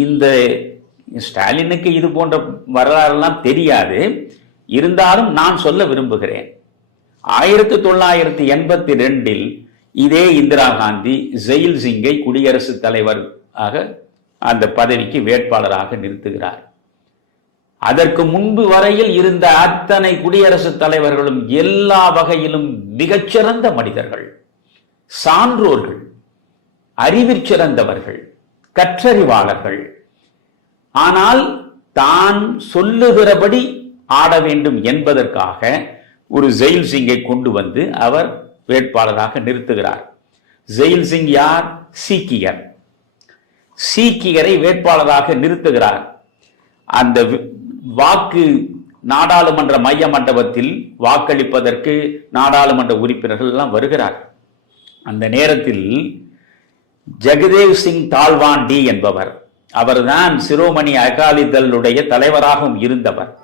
இந்த ஸ்டாலினுக்கு இது போன்ற வரலாறுலாம் தெரியாது. இருந்தாலும் நான் சொல்ல விரும்புகிறேன். ஆயிரத்தி தொள்ளாயிரத்தி எண்பத்தி ரெண்டில் இதே இந்திரா காந்தி ஜெயில் சிங்கை குடியரசுத் தலைவர் ஆக அந்த பதவிக்கு வேட்பாளராக நிறுத்துகிறார். அதற்கு முன்பு வரையில் இருந்த அத்தனை குடியரசுத் தலைவர்களும் எல்லா வகையிலும் மிகச்சிறந்த மனிதர்கள் சான்றோர்கள் அறிவிற் சிறந்தவர்கள். கற்றறிவாளர்கள் ஆனால் தான் சொல்லுகிறபடி ஆட வேண்டும் என்பதற்காக ஒரு ஜெயில் சிங்கை கொண்டு வந்து அவர் வேட்பாளராக நிறுத்துகிறார். ஜெயில் சிங் யார்? சீக்கியர். சீக்கியரை வேட்பாளராக நிறுத்துகிறார். அந்த வாக்கு நாடாளுமன்ற மைய மண்டபத்தில் வாக்களிப்பதற்கு நாடாளுமன்ற உறுப்பினர்கள் எல்லாம் வருகிறார் அந்த நேரத்தில் ஜெகதேவ் சிங் தாழ்வாண்டி என்பவர். அவர்தான் சிரோமணி அகாலிதளுடைய தலைவராகவும் இருந்தவர்.